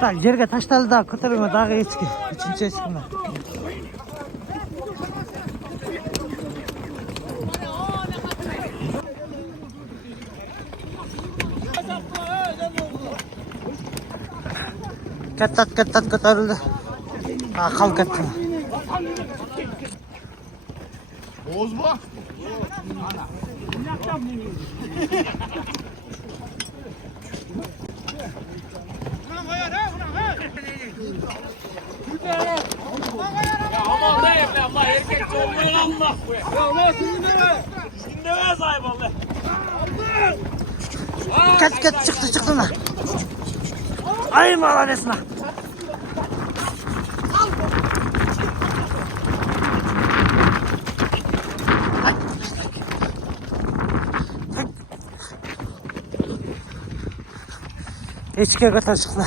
Так, жерге таштады да, көтеріңе дағы ешкі. Үшінші ешкіні. Kettat көтерілді. Қал кетті. Oğuz bu. Aman da evle Allah erkek olmuyor Allah bu. Ya Allah şimdi ne sahip Allah. Ket çıktı mı? Ay malanesine. Echkiga ko'tar chiqdi.